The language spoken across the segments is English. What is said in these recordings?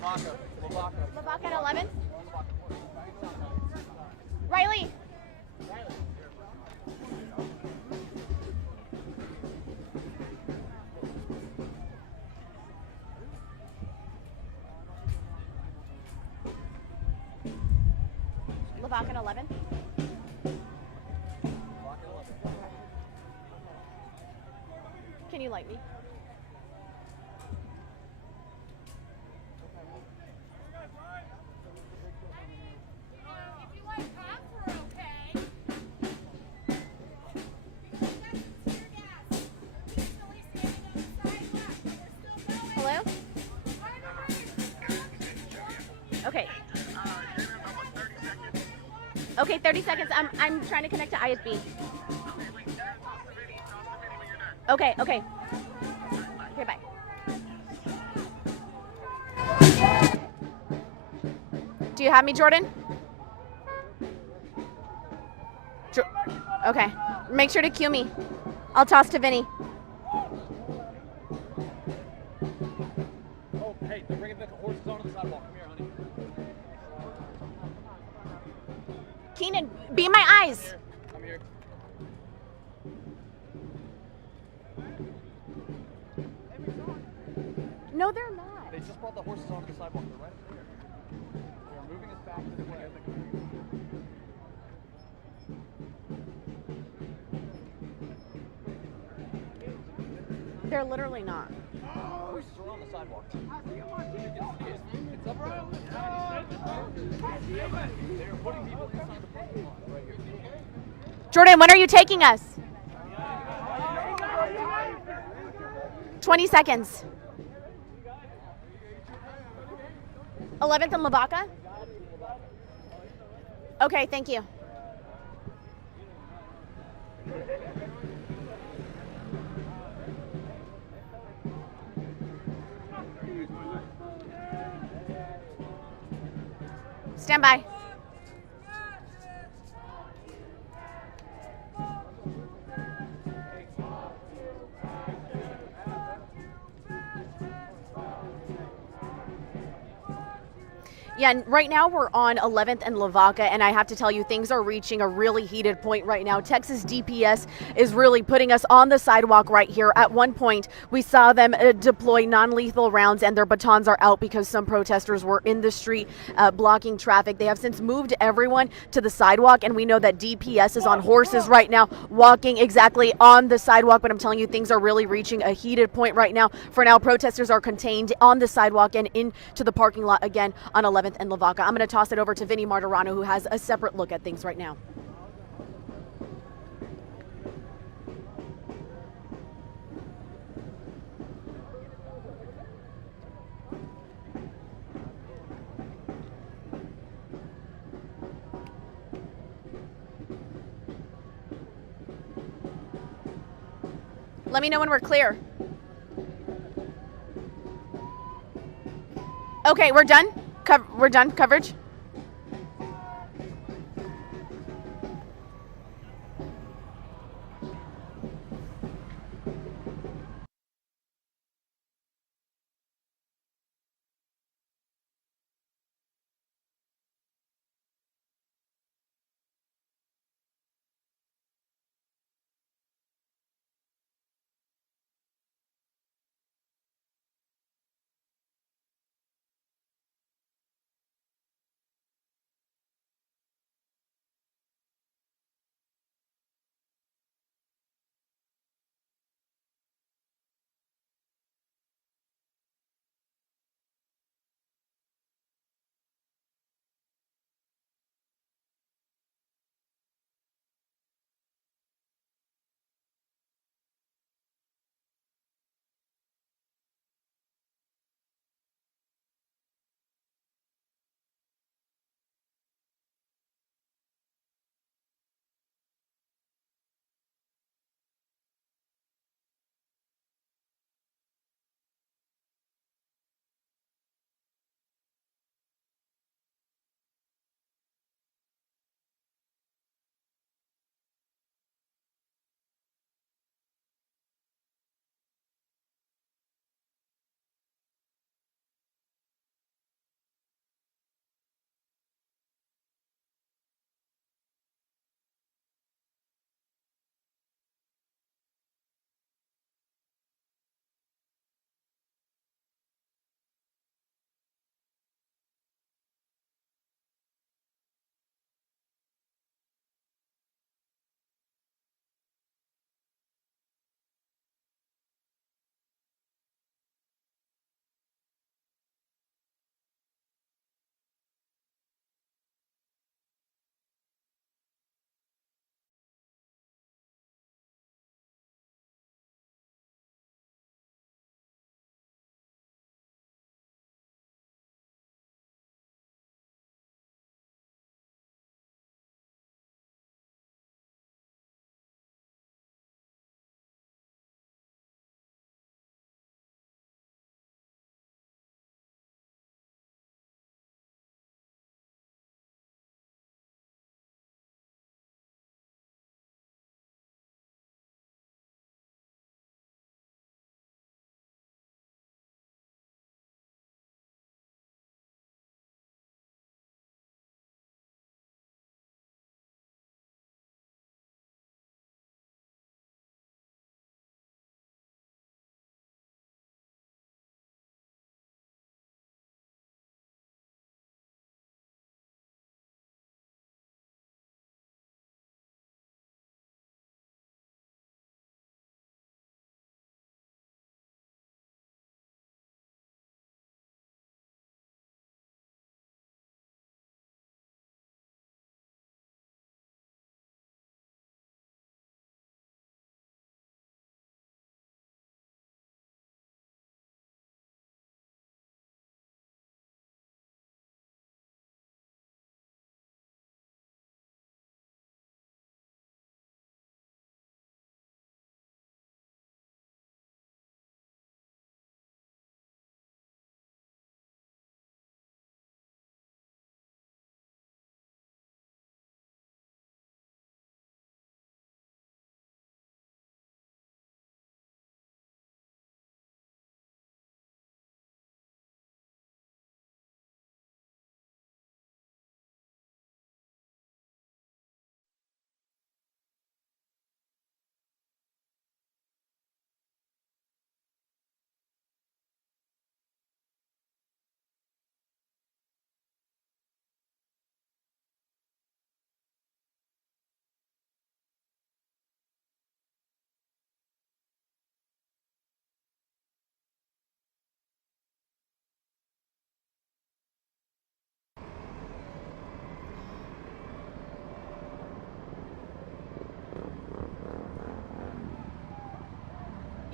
Lavaca at 11. Riley. Lavaca at 11. Can you light me? Hello? Okay. Okay, 30 seconds. I'm trying to connect to ISB. Okay, okay. Okay, bye. Do you have me, Jordan? Okay. Make sure to cue me. I'll toss to Vinny. Oh, hey, they're bringing the horses onto the sidewalk. Come here, honey. Keenan, be my eyes. Come here. No, they're not. They just brought the horses onto the sidewalk. They're right up there. They're moving us back this way. They're literally not. Horses are on the sidewalk. It's up there. They're putting people inside the parking lot right here. Jordan, when are you taking us? 20 seconds. 11th and Lavaca? Okay, thank you. Stand by. Yeah, right now we're on 11th and Lavaca, and I have to tell you, things are reaching a really heated point right now. Texas DPS is really putting us on the sidewalk right here. At one point, we saw them deploy non-lethal rounds, and their batons are out because some protesters were in the street blocking traffic. They have since moved everyone to the sidewalk, and we know that DPS is on horses right now, walking exactly on the sidewalk, but I'm telling you, things are really reaching a heated point right now. For now, protesters are contained on the sidewalk and into the parking lot again on 11th and Lavaca. I'm going to toss it over to Vinny Martirano, who has a separate look at things right now. Let me know when we're clear. Okay, we're done. We're done coverage.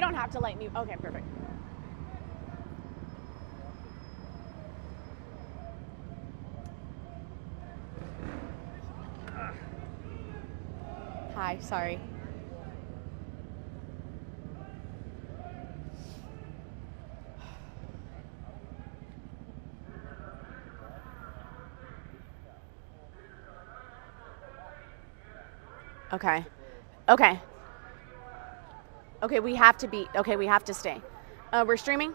You don't have to light me. Okay, perfect. Hi, sorry. Okay. Okay. Okay, we have to be. Okay, we have to stay. We're streaming?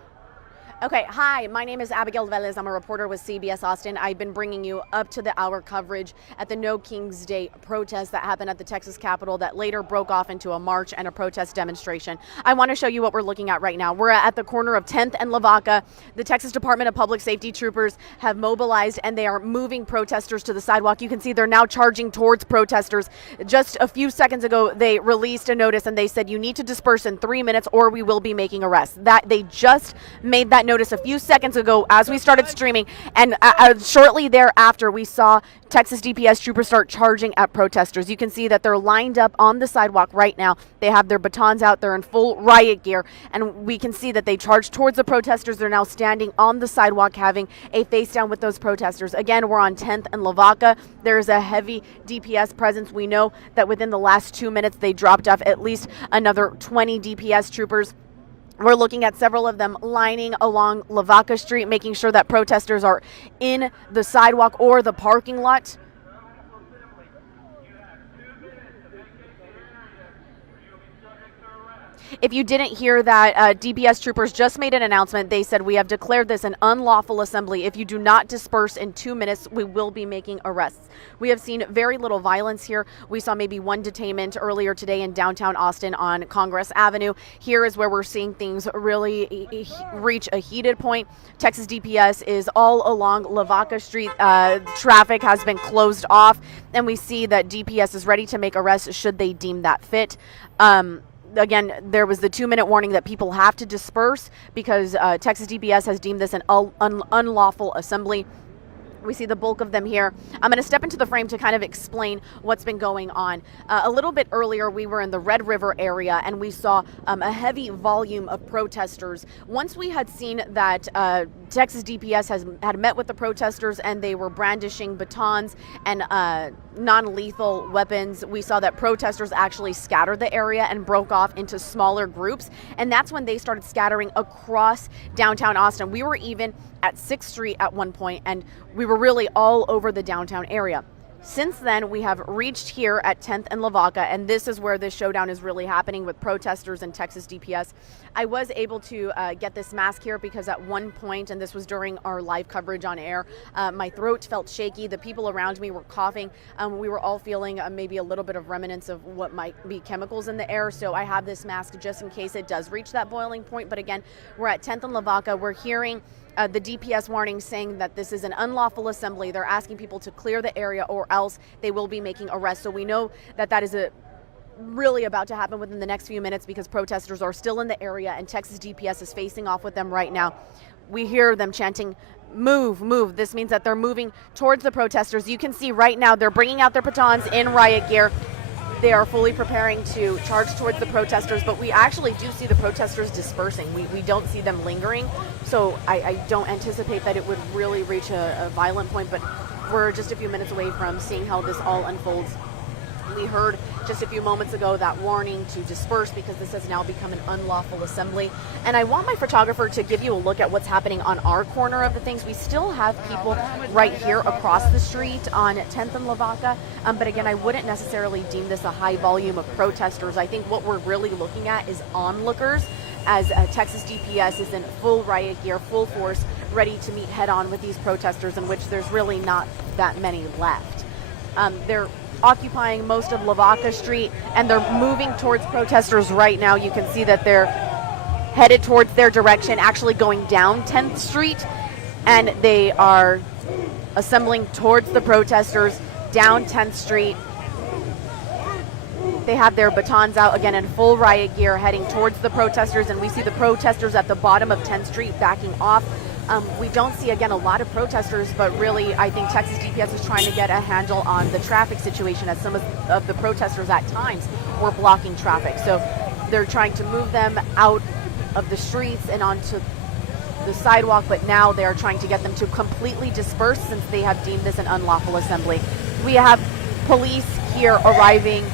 Okay, hi, my name is Abigail Velez. I'm a reporter with CBS Austin. I've been bringing you up to the hour coverage at the No Kings Day protest that happened at the Texas Capitol that later broke off into a march and a protest demonstration. I want to show you what we're looking at right now. We're at the corner of 10th and Lavaca. The Texas Department of Public Safety troopers have mobilized and they are moving protesters to the sidewalk. You can see they're now charging towards protesters. Just a few seconds ago, they released a notice and they said you need to disperse in 3 minutes or we will be making arrests. That they just made that notice a few seconds ago as we started streaming, and shortly thereafter we saw Texas DPS troopers start charging at protesters. You can see that they're lined up on the sidewalk right now. They have their batons out, they're in full riot gear, and we can see that they charge towards the protesters. They're now standing on the sidewalk having a face down with those protesters. Again, we're on 10th and Lavaca. There's a heavy DPS presence. We know that within the last 2 minutes they dropped off at least another 20 DPS troopers. We're looking at several of them lining along Lavaca Street, making sure that protesters are in the sidewalk or the parking lot. If you didn't hear that, DPS troopers just made an announcement. They said, we have declared this an unlawful assembly. If you do not disperse in 2 minutes, we will be making arrests. We have seen very little violence here. We saw maybe one detainment earlier today in downtown Austin on Congress Avenue. Here is where we're seeing things really reach a heated point. Texas DPS is all along Lavaca Street. Traffic has been closed off, and we see that DPS is ready to make arrests should they deem that fit. Again, there was the 2-minute warning that people have to disperse because Texas DPS has deemed this an unlawful assembly. We see the bulk of them here. I'm going to step into the frame to kind of explain what's been going on. A little bit earlier, we were in the Red River area and we saw a heavy volume of protesters. Once we had seen that Texas DPS had met with the protesters and they were brandishing batons and non-lethal weapons, we saw that protesters actually scattered the area and broke off into smaller groups. And that's when they started scattering across downtown Austin. We were even at 6th Street at one point, and we were really all over the downtown area. Since then, we have reached here at 10th and Lavaca, and this is where this showdown is really happening with protesters and Texas DPS. I was able to get this mask here because at one point, and this was during our live coverage on air, my throat felt shaky. The people around me were coughing. We were all feeling maybe a little bit of remnants of what might be chemicals in the air, so I have this mask just in case it does reach that boiling point. But again, we're at 10th and Lavaca. We're hearing the DPS warning saying that this is an unlawful assembly. They're asking people to clear the area or else they will be making arrests. So we know that that is really about to happen within the next few minutes because protesters are still in the area and Texas DPS is facing off with them right now. We hear them chanting, "Move, move." This means that they're moving towards the protesters. You can see right now they're bringing out their batons in riot gear. They are fully preparing to charge towards the protesters, but we actually do see the protesters dispersing. We don't see them lingering, so I don't anticipate that it would really reach a violent point, but we're just a few minutes away from seeing how this all unfolds. We heard just a few moments ago that warning to disperse because this has now become an unlawful assembly. And I want my photographer to give you a look at what's happening on our corner of the things. We still have people right here across the street on 10th and Lavaca. But again, I wouldn't necessarily deem this a high volume of protesters. I think what we're really looking at is onlookers as Texas DPS is in full riot gear, full force, ready to meet head on with these protesters, in which there's really not that many left. They're occupying most of Lavaca Street and they're moving towards protesters right now. You can see that they're headed towards their direction, actually going down 10th Street, and they are assembling towards the protesters down 10th Street. They have their batons out again in full riot gear heading towards the protesters, and we see the protesters at the bottom of 10th Street backing off. We don't see, again, a lot of protesters, but really I think Texas DPS is trying to get a handle on the traffic situation as some of the protesters at times were blocking traffic. So They're trying to move them out of the streets and onto the sidewalk, but now they're trying to get them to completely disperse since they have deemed this an unlawful assembly. We have police here arriving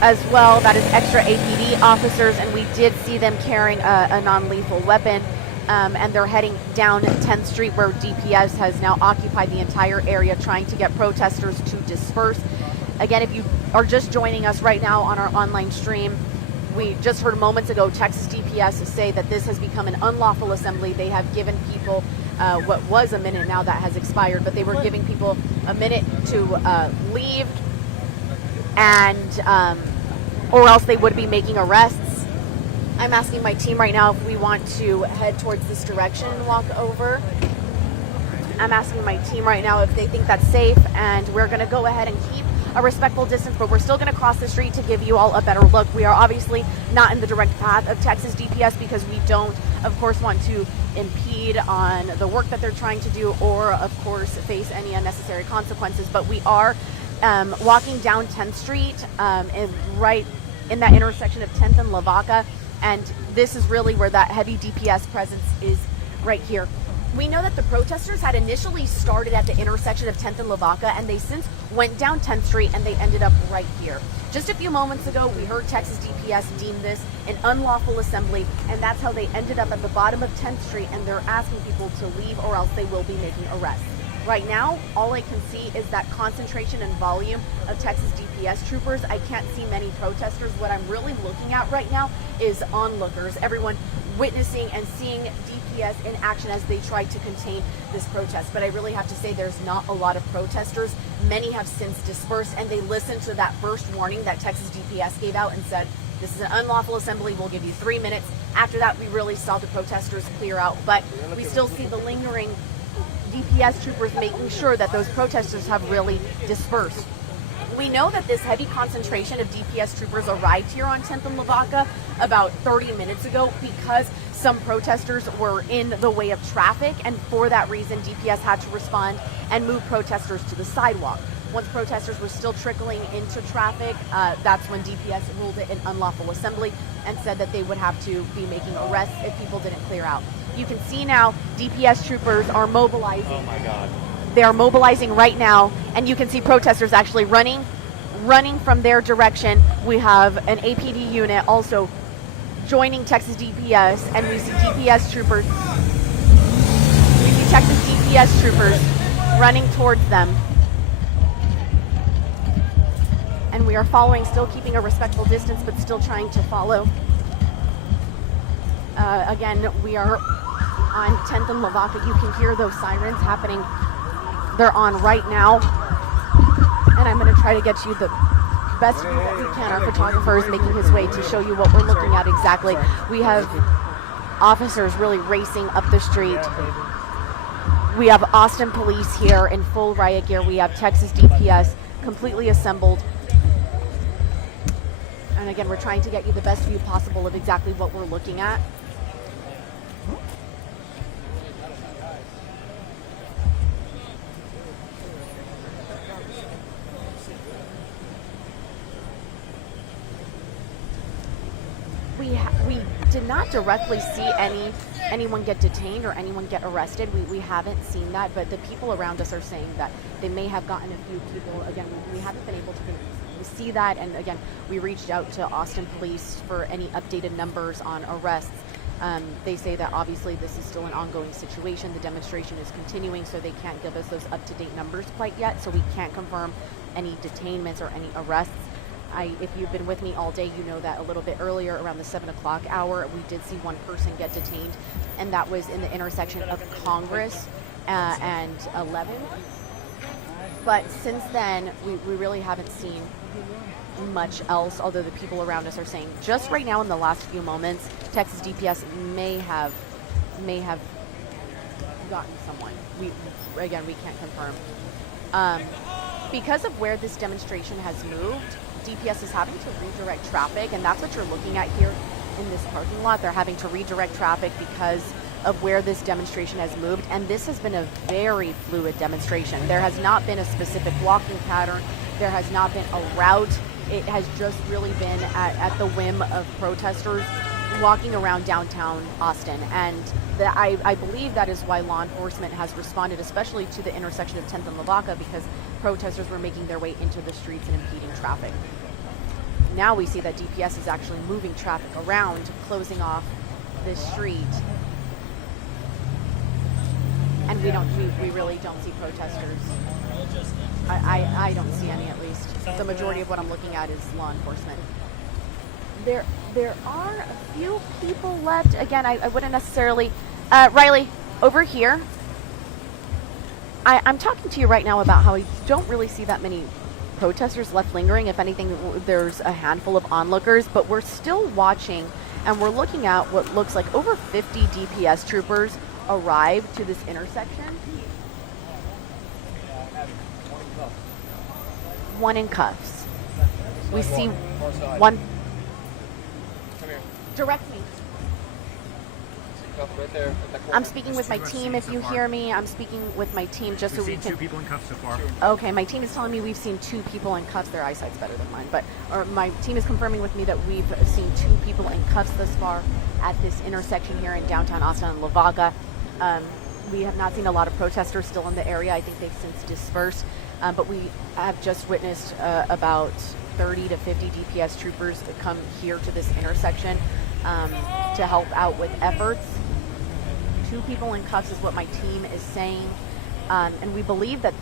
as well. That is extra APD officers, and we did see them carrying a non-lethal weapon, and they're heading down 10th Street where DPS has now occupied the entire area trying to get protesters to disperse. Again, if you are just joining us right now on our online stream, we just heard moments ago Texas DPS say that this has become an unlawful assembly. They have given people what was a minute now that has expired, but they were giving people a minute to leave, and or else they would be making arrests. I'm asking my team right now if we want to head towards this direction and walk over. I'm asking my team right now if they think that's safe, and we're going to go ahead and keep a respectful distance, but we're still going to cross the street to give you all a better look. We are obviously not in the direct path of Texas DPS because we don't, of course, want to impede on the work that they're trying to do or, of course, face any unnecessary consequences. But we are walking down 10th Street, right in that intersection of 10th and Lavaca, and this is really where that heavy DPS presence is right here. We know that the protesters had initially started at the intersection of 10th and Lavaca, and they since went down 10th Street and they ended up right here. Just a few moments ago, we heard Texas DPS deem this an unlawful assembly, and that's how they ended up at the bottom of 10th Street, and they're asking people to leave or else they will be making arrests. Right now, all I can see is that concentration and volume of Texas DPS troopers. I can't see many protesters. What I'm really looking at right now is onlookers, everyone witnessing and seeing DPS in action as they try to contain this protest. But I really have to say there's not a lot of protesters. Many have since dispersed, and they listened to that first warning that Texas DPS gave out and said, this is an unlawful assembly, we'll give you 3 minutes. After that, we really saw the protesters clear out, but we still see the lingering DPS troopers making sure that those protesters have really dispersed. We know that this heavy concentration of DPS troopers arrived here on 10th and Lavaca about 30 minutes ago because some protesters were in the way of traffic, and for that reason DPS had to respond and move protesters to the sidewalk. Once protesters were still trickling into traffic, that's when DPS ruled it an unlawful assembly and said that they would have to be making arrests if people didn't clear out. You can see now DPS troopers are mobilizing. Oh my God. They are mobilizing right now, and you can see protesters actually running from their direction. We have an APD unit also joining Texas DPS, and we see DPS troopers. We see Texas DPS troopers running towards them. And we are following, still keeping a respectful distance, but still trying to follow. Again, we are on 10th and Lavaca. You can hear those sirens happening. They're on right now. And I'm going to try to get you the best view that we can. Our photographer is making his way to show you what we're looking at exactly. We have officers really racing up the street. We have Austin police here in full riot gear. We have Texas DPS completely assembled. And again, we're trying to get you the best view possible of exactly what we're looking at. We did not directly see anyone get detained or anyone get arrested. We haven't seen that, but the people around us are saying that they may have gotten a few people. Again, we haven't been able to see that, and again, we reached out to Austin Police for any updated numbers on arrests. They say that obviously this is still an ongoing situation. The demonstration is continuing, so they can't give us those up-to-date numbers quite yet, so we can't confirm any detainments or any arrests. If you've been with me all day, you know that a little bit earlier, around the 7 o'clock hour, we did see one person get detained, and that was in the intersection of Congress and 11. But since then, we really haven't seen much else, although the people around us are saying just right now in the last few moments, Texas DPS may have gotten someone. We can't confirm. Because of where this demonstration has moved, DPS is having to redirect traffic, and that's what you're looking at here in this parking lot. They're having to redirect traffic because of where this demonstration has moved, and this has been a very fluid demonstration. There has not been a specific walking pattern. There has not been a route it has just really been at the whim of protesters walking around downtown Austin. And I believe that is why law enforcement has responded, especially to the intersection of 10th and Lavaca, because protesters were making their way into the streets and impeding traffic. Now we see that DPS is actually moving traffic around, closing off this street. And we really don't see protesters. I don't see any, at least. The majority of what I'm looking at is law enforcement. There are a few people left. Again, I wouldn't necessarily... Riley, over here. I'm talking to you right now about how I don't really see that many protesters left lingering. If anything, there's a handful of onlookers, but we're still watching, and we're looking at what looks like over 50 DPS troopers arrived to this intersection. One in cuffs. We see one. Come here. Direct me. Right there. I'm speaking with my team. If you hear me, I'm speaking with my team just so we We've seen can. 2 people in cuffs so far. Okay, my team is telling me we've seen 2 people in cuffs. Their eyesight's better than mine, but my team is confirming with me that we've seen 2 people in cuffs thus far at this intersection here in downtown Austin and Lavaca. We have not seen a lot of protesters still in the area. I think they've since dispersed, but we have just witnessed about 30 to 50 DPS troopers come here to this intersection to help out with efforts. 2 people in cuffs is what my team is saying, and we believe that